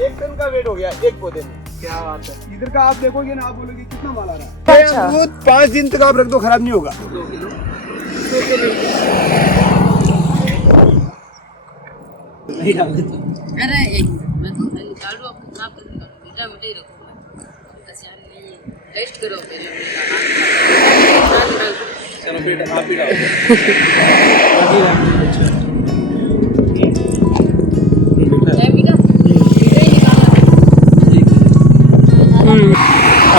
1 ton का wait हो गया एक पौधे में। क्या बात है। इधर का आप देखोगे ना, आप बोलोगे कितना माल आ रहा है। अच्छा। अमरूद 5 दिन तक आप रख दो, खराब नहीं होगा। 2 किलो। नहीं डाले तो अरे एक मैं तो निकाल दूं, आपको साफ कर दूंगा, मीठा मीठा ही रखूंगा, परेशान नहीं है। टेस्ट करो पहले अपने का। चलो फिर आप ही डालो। है मीठा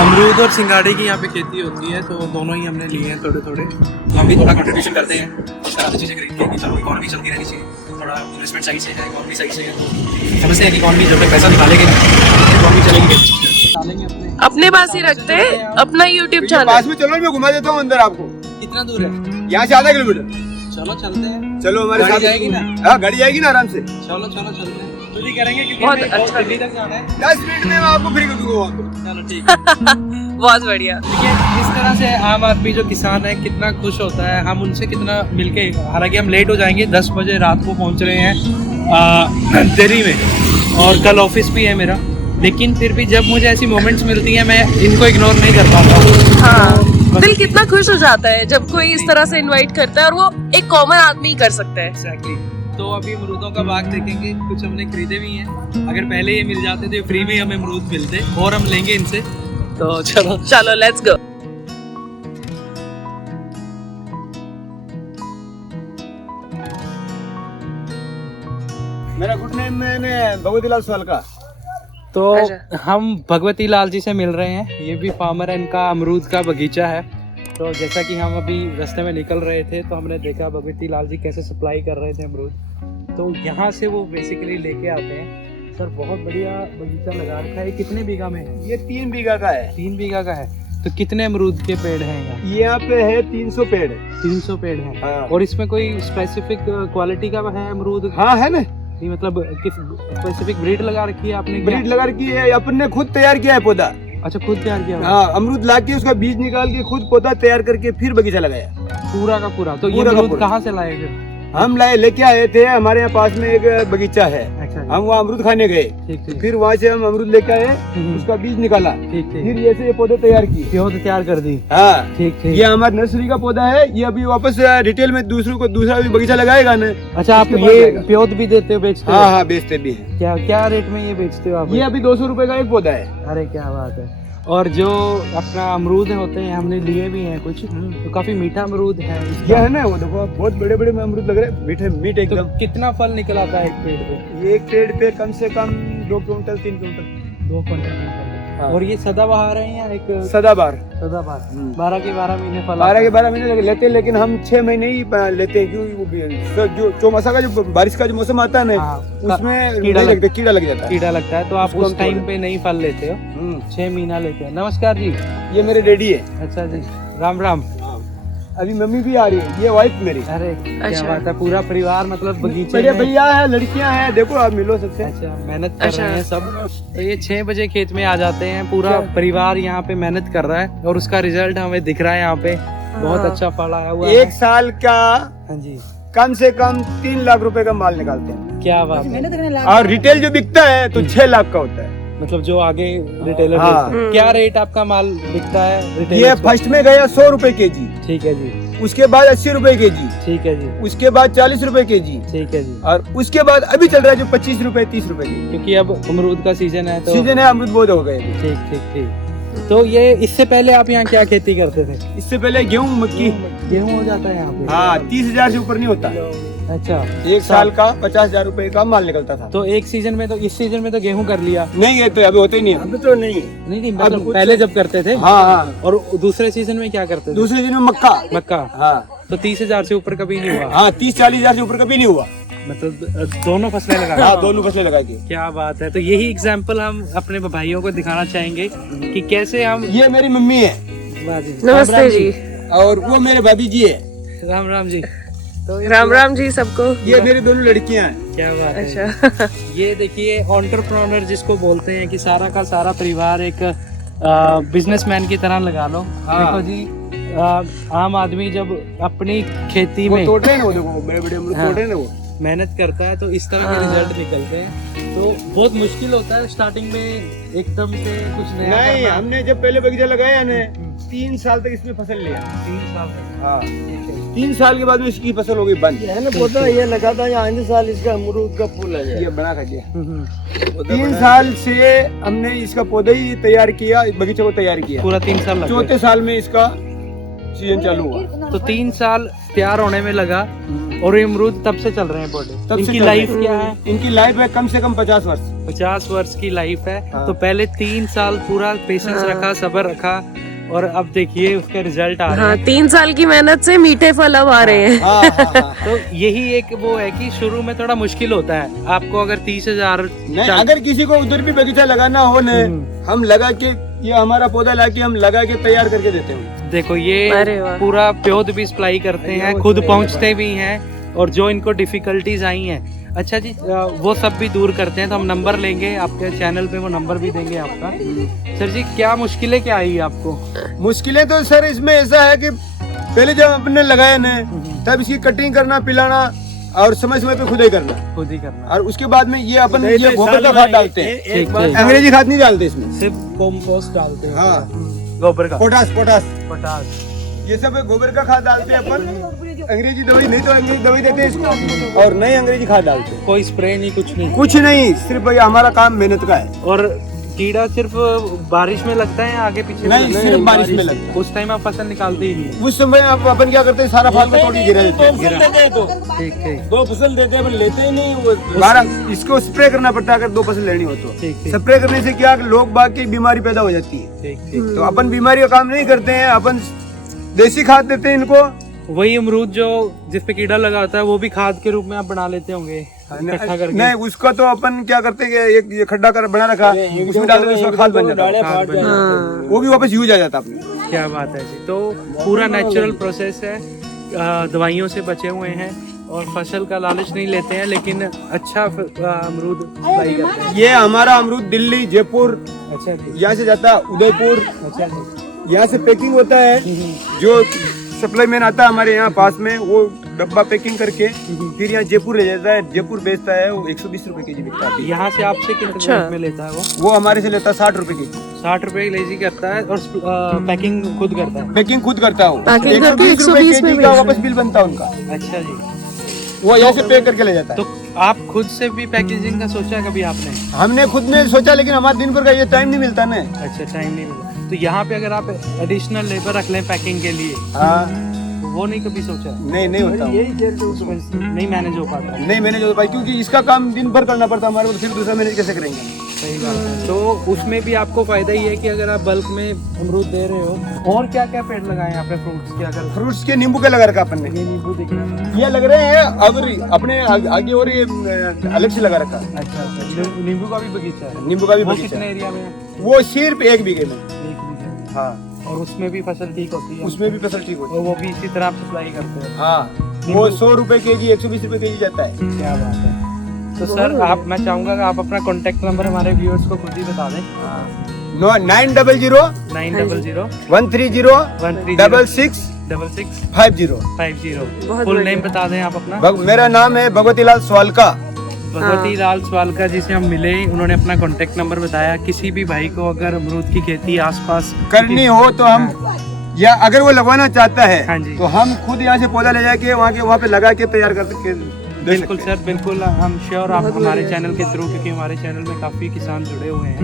अमरूद और सिंगाड़े की यहाँ पे खेती होती है, तो दोनों ही हमने लिए हैं थोड़े थोड़े। तो हम भी थोड़ा कंट्रीब्यूशन करते हैं इस तरह से चीज़ें खरीद के कि चलो इकॉनमी चलती रहनी चाहिए, थोड़ा इन्वेस्टमेंट सही से है, इकॉनमी सही से है, तो समझते हैं कि इकॉनमी जब तक पैसा निकालेंगे इकॉनमी चलेगी कैसे। अपने पास ही रखते हैं अपना YouTube पास चैनल। में चलो, मैं घुमा देता हूँ अंदर आपको। कितना दूर है? यहाँ से आधा किलोमीटर। चलो चलते हैं। चलो हमारे गाड़ी साथ जाएगी ना? हाँ, गाड़ी जाएगी ना आराम से। चलो चलो चलते हैं। खुद ही करेंगे क्योंकि बहुत हमें अच्छा। दिल्ली तक जाना है। 10 मिनट में मैं आपको फ्री कर दूंगा वहाँ पे। चलो ठीक है। बहुत बढ़िया। देखिए इस तरह से आम आदमी जो किसान है कितना खुश होता है, हम उनसे कितना मिलके, हालांकि हम लेट हो जाएंगे, 10 बजे रात को पहुंच रहे हैं दिल्ली में और कल ऑफिस भी है मेरा, लेकिन फिर भी जब मुझे ऐसी मोमेंट्स मिलती हैं मैं इनको इग्नोर नहीं कर पाता हूँ। हाँ, दिल कितना खुश हो जाता है जब कोई इस तरह से इनवाइट करता है, और वो एक कॉमन आदमी ही कर सकता है। Exactly. तो अभी अमरूदों का बाग देखेंगे, कुछ हमने खरीदे भी हैं। अगर पहले ये मिल जाते तो फ्री में हमें अमरूद मिलते और हम लेंगे इनसे। तो चलो चलो लेट्स गो। मेरा गुड नेम है भगवती लाल सोल का। तो अच्छा। हम भगवती लाल जी से मिल रहे हैं, ये भी फार्मर है, इनका अमरूद का बगीचा है। तो जैसा कि हम अभी रास्ते में निकल रहे थे तो हमने देखा भगवती लाल जी कैसे सप्लाई कर रहे थे अमरूद, तो यहाँ से वो बेसिकली लेके आते हैं। सर बहुत बढ़िया बगीचा लगा रखा है। कितने बीघा में है? ये 3 बीघा का है। 3 बीघा का है। तो कितने अमरूद के पेड़ हैं यहाँ? यहाँ पे है 300 पेड़। 300 पेड़ हैं। हाँ। और इसमें कोई स्पेसिफिक क्वालिटी का है अमरूद? हाँ है ना, नहीं मतलब किस स्पेसिफिक ब्रीड लगा रखी है आपने? क्या? ब्रीड लगा रखी है, अपने खुद तैयार किया है पौधा। अच्छा खुद तैयार किया हुआ? हाँ, अमरूद ला के उसका बीज निकाल के खुद पौधा तैयार करके फिर बगीचा लगाया। पूरा का पूरा। तो ये पूरा का अमरूद पूरा। कहाँ से लाए फिर? हम लाए, लेके आए थे, हमारे यहाँ पास में एक बगीचा है, अच्छा हम वहाँ अमरूद खाने गए, ठीक ठीक फिर वहाँ से हम अमरूद लेके आए, हम्म। उसका बीज निकाला, ठीक ठीक। फिर ये से ये पौधे तैयार किए। पौधे तैयार कर दी। हाँ, ठीक ठीक। ये हमारा नर्सरी का पौधा है, ये अभी वापस रिटेल में दूसरा भी बगीचा लगाएगा ना। अच्छा आप उसके बाद ये जाएगा। प्योद भी देते हो, बेचते हो? हाँ हाँ, बेचते भी हैं। क्या क्या रेट में ये बेचते हो आप? ये अभी 200 रुपए का एक पौधा है। अरे क्या बात है। और जो अपना अमरूद होते हैं हमने लिए भी हैं कुछ, तो काफी मीठा अमरूद है ये है ना, वो देखो बहुत बड़े बड़े अमरूद लग रहे हैं, मीठे मीठे तो एकदम। कितना फल निकल आता है एक पेड़ पे? ये एक पेड़ पे कम से कम 2 क्विंटल 3 क्विंटल। 2 क्विंटल। हाँ। और ये सदाबहार है या एक सदाबहार। सदाबहार? हम्म। 12 के 12 महीने फल 12 आता के है। 12 महीने लेते हैं, लेकिन हम 6 महीने ही लेते हैं, क्योंकि वो भी जो चौमासा का जो बारिश का जो मौसम आता है ना, हाँ, उसमें कीड़ा कीड़ा लग जाता है। कीड़ा लगता है, तो आप उसको उस हम टाइम तोड़ पे नहीं फल लेते हो, 6 महीना लेते हैं। नमस्कार जी। ये मेरे डैडी है। अच्छा जी, राम राम। अभी मम्मी भी आ रही है, ये वाइफ मेरी। अरे क्या अच्छा। बात है, पूरा परिवार मतलब बगीचे मेरे में। भैया है, लड़कियां हैं, देखो आप मिलो सबसे। अच्छा मेहनत कर अच्छा। रहे हैं सब। तो ये 6 बजे खेत में आ जाते हैं, पूरा परिवार यहाँ पे मेहनत कर रहा है और उसका रिजल्ट हमें दिख रहा है यहाँ पे। बहुत हाँ। अच्छा फल आया हुआ एक है। साल का हाँ जी, कम से कम 3 लाख रुपए का माल निकालते हैं, क्या बात है। और रिटेल जो बिकता है तो 6 लाख का होता है। मतलब जो आगे रिटेलर हाँ। बेचते हैं। क्या रेट आपका माल बिकता है ये रिटेलर? फर्स्ट में गया 100 रुपए केजी, ठीक है जी, उसके बाद 80 रुपए केजी, ठीक है जी, उसके बाद 40 रुपए केजी, ठीक है जी। और उसके बाद अभी चल रहा है जो 25 रुपए 30 रुपए केजी। क्योंकि अब अमरूद का सीजन है तो सीजन है, अमरूद बहुत हो गए अभी। ठीक ठीक ठीक। तो ये इससे पहले आप यहाँ क्या खेती करते थे? इससे पहले गेहूं मक्की। गेहूँ हो जाता है यहाँ पे? हाँ, 30,000 से ऊपर नहीं होता। अच्छा, एक साल का 50,000 रुपए का माल निकलता था। तो एक सीजन में, तो इस सीजन में तो गेहूँ कर लिया? नहीं, ये तो अभी होते ही नहीं, अभी तो नहीं। नहीं अब मतलब कुछ- पहले जब करते थे। हाँ हाँ, और दूसरे सीजन में क्या करते थे? दूसरे दिन में मक्का। मक्का। हाँ तो 30,000 से ऊपर कभी नहीं हुआ? हाँ, 30-40,000 से ऊपर कभी नहीं हुआ। मतलब दोनों फसलें लगा? हाँ, दोनों फसलें लगा के। क्या बात है। तो यही एग्जाम्पल हम अपने भाइयों को दिखाना चाहेंगे कि कैसे हम। ये मेरी मम्मी है, वाह जी। नमस्ते राम जी। और वो मेरे भाभी जी है। राम राम जी। तो ये राम राम जी सबको। ये मेरी दोनों लड़कियां हैं। क्या बात है। अच्छा। ये देखिए एंटरप्रेन्योर जिसको बोलते हैं कि सारा का सारा परिवार एक बिजनेसमैन की तरह लगा लो। हाँ। देखो जी, आम आदमी जब अपनी खेती वो में तोड़ रहे हैं ना, वो देखो बड़े बड़े अमरूद हाँ। तोड़ रहे हैं ना वो। मेहनत करता है तो इस तरह के हाँ। रिजल्ट निकलते हैं। तो बहुत मुश्किल होता है स्टार्टिंग में एकदम से कुछ नया नहीं, करना। हमने जब पहले बगीचा लगाया ना 3 साल तक इसमें फसल लिया। 3 साल तक। हाँ, 3 साल के बाद में इसकी फसल हो गई बंद। है ना पौधा ये लगा था, यहाँ आने साल इसका अमरूद का फूल आ जाए। ये बना खा दिया। 3 साल से हमने इसका पौधा ही तैयार किया, बगीचे को तैयार किया। पूरा 3 साल लग गए। चौथे साल में इसका सीजन चालू हुआ। तो 3 साल तैयार होने में लगा और ये अमरूद तब से चल रहे हैं बॉडी। तब से इनकी चल लाइफ रहे क्या हैं। है? इनकी लाइफ है कम से कम 50 वर्ष। 50 वर्ष की लाइफ है। हाँ। तो पहले 3 साल पूरा पेशेंस रखा, सब्र रखा और अब देखिए उसका रिजल्ट आ रहा हाँ, है। 3 साल की मेहनत से मीठे फल अब आ रहे हैं। हाँ, हाँ, हाँ। तो यही एक वो है कि शुरू में थोड़ा मुश्किल होता है आपको। अगर 30,000 नहीं, अगर किसी को उधर भी बगीचा लगाना हो न, हम लगा के ये हमारा पौधा लाके हम लगा के तैयार करके देते हैं। देखो अरे ये वाह। पूरा पौध भी सप्लाई करते हैं, खुद पहुंचते भी हैं और जो इनको डिफिकल्टीज आई हैं, अच्छा जी वो सब भी दूर करते हैं। तो हम नंबर लेंगे आपके चैनल पे, वो नंबर भी देंगे आपका। सर जी क्या मुश्किलें क्या आई आपको? मुश्किलें तो सर इसमें ऐसा है कि पहले जब हमने लगाया न, तब इसकी कटिंग करना, पिलाना और समय समय पे खुदाई करना, खुद ही करना। और उसके बाद में ये अपन ये गोबर का खाद डालते हैं। ठीक ठीक। अंग्रेजी खाद नहीं डालते इसमें। सिर्फ कंपोस्ट डालते हैं। हाँ, गोबर का पोटास पोटास। ये सब गोबर का खाद डालते हैं अपन। अंग्रेजी दवाई नहीं तो अंग्रेजी दवाई देते हैं इसको, और नई अंग्रेजी खाद डालते हैं। कोई स्प्रे नहीं, कुछ नहीं। कुछ नहीं, सिर्फ भाई हमारा काम मेहनत का है। और कीड़ा सिर्फ बारिश में लगता है, आगे पीछे नहीं, लगता है? सिर्फ बारिश में लगता है। उस टाइम आप फसल निकालते ही नहीं। उस समय आप अपन क्या करते हैं, सारा फाल को तोड़ के गिरा देते हैं। ठीक ठीक 2 फसल देते हैं, अपन लेते ही नहीं। वो 12 इसको स्प्रे करना पड़ता है अगर 2 फसल लेनी हो तो। ठीक ठीक स्प्रे करने से क्या लोग बाग की बीमारी पैदा हो जाती है। ठीक ठीक। तो अपन बीमारी का काम नहीं करते हैं, अपन देसी खाद देते हैं इनको। वही अमरूद जो जिस पे कीड़ा लगा होता है वो भी खाद के रूप में आप बना लेते होंगे इकट्ठा करके? नहीं, उसका तो अपन क्या करते हैं कि एक ये खड्डा कर बना रखा, उसमें डाल देते, उसका खाद बन जाता है। खाद बन जाता है। वो भी वापस यूज आ जाता है अपने। क्या बात है जी। तो पूरा नेचुरल प्रोसेस है, दवाइयों से बचे हुए हैं और फसल का लालच नहीं लेते हैं, लेकिन अच्छा अमरूद सप्लाई करते हैं। ये हमारा अमरूद दिल्ली, जयपुर, अच्छा जी। यहाँ से जाता है उदयपुर, अच्छा जी। यहाँ से पैकिंग होता है। जो सप्लाई मैन आता है हमारे यहाँ पास में, वो डब्बा पैकिंग करके फिर यहाँ जयपुर ले जाता है। जयपुर बेचता है, वो 120 रुपए केजी बिकता है। यहाँ से आपसे कितने रेट में लेता है वो? हमारे से लेता है 60 रुपए केजी। 60 रुपए लेजी करता है और पैकिंग खुद करता है। पैकिंग खुद करता है। Packing करके 120 रुपए 120 में केजी का बेच वापस बिल बनता है उनका। अच्छा जी। वो यहाँ से पैक करके ले जाता है। तो आप खुद से भी पैकेजिंग का सोचा है कभी आपने? हमने खुद ने सोचा, लेकिन हमारे दिन भर का ये टाइम नहीं मिलता ना। अच्छा, टाइम नहीं मिला। तो यहाँ पे अगर आप एडिशनल लेबर रख लें पैकिंग के लिए, हाँ, वो नहीं कभी सोचा? नहीं होता। नहीं मैनेज हो पाता। नहीं मैंने जो भाई, क्योंकि इसका काम दिन भर करना पड़ता है हमारे को, तो फिर दूसरा मैनेज कैसे करेंगे? सही बात है। तो उसमें भी आपको फायदा ही है कि अगर आप बल्क में अमरूद दे रहे हो। और क्या क्या पेड़ लगाए हैं आपने फ्रूट्स के? अगर फ्रूट्स के नींबू के लगा रखा अपन ने। ये नींबू दिख रहा है। ये लग रहे हैं अब अपने आगे, और ये अलग से लगा रखा है। अच्छा अच्छा। नींबू का भी बगीचा है? नींबू का भी वो बगीचा कितने है। एरिया में है? वो सिर्फ 1 बीघे में। 1 बीघे। हाँ, और उसमें भी फसल ठीक होती है? उसमें भी फसल ठीक होती और वो भी इसी तरह आप सप्लाई करते हैं? है। हाँ, वो 100 रुपए केजी, 120 रुपए केजी जाता है। क्या बात है। तो सर आप, मैं चाहूंगा कि आप अपना कॉन्टेक्ट नंबर हमारे व्यूअर्स को खुद ही बता दें। 900 900 130 66 66 50। बहुत फुल बढ़िया। नेम बता दें आप अपना। मेरा नाम है भगवती लाल स्वालका। भगवती लाल स्वालका जी से हम मिले, उन्होंने अपना कॉन्टेक्ट नंबर बताया। किसी भी भाई को अगर अमरूद की खेती आसपास करनी हो तो हम, या अगर वो लगवाना चाहता है, हाँ जी। तो हम खुद यहाँ से पौधा ले जाके वहाँ पे लगा के तैयार करके दे बिल्कुल सकते हैं। सर, बिल्कुल। हम श्योर आप हमारे चैनल के थ्रू, क्योंकि हमारे चैनल में काफ़ी किसान जुड़े हुए हैं।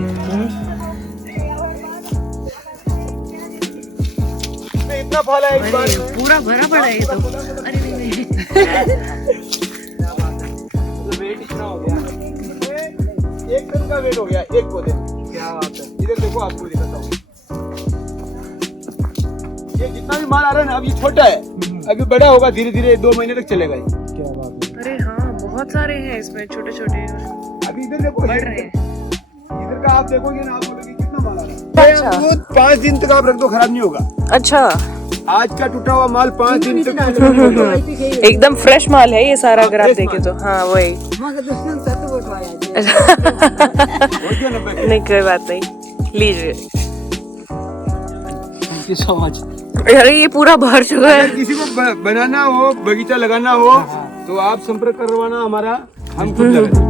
इतना फल है इस बार। पूरा भरा पड़ा है ये तो। अरे नहीं। वेट इतना हो गया। 1 टन का वेट हो गया एक पौधे में। क्या बात है। इधर देखो, आपको दिखाता हूँ। ये जितना भी माल आ रहा है ना, अब ये छोटा है, अभी बड़ा होगा धीरे धीरे, 2 महीने तक चलेगा ये। क्या बात है। अरे हाँ, बहुत सारे हैं इसमें छोटे छोटे। अभी इधर देखो, बढ़ रहे हैं। इधर का आप देखोगे ना, आप बोलोगे कितना माल आ रहा है। अच्छा। अमरूद 5 दिन तक आप रख दो, खराब नहीं होगा। अच्छा, आज का टूटा हुआ माल 5 दिन तक कुछ नहीं होगा। एकदम फ्रेश माल है ये सारा, अगर आप fresh देखें माल। तो। हाँ वही। नहीं, कोई बात नहीं, लीजिए। Thank you so much. अरे ये पूरा भर चुका अगर है। किसी को बनाना हो, बगीचा लगाना हो, तो आप संपर्क करवाना हमारा, हम खुद लगाएंगे।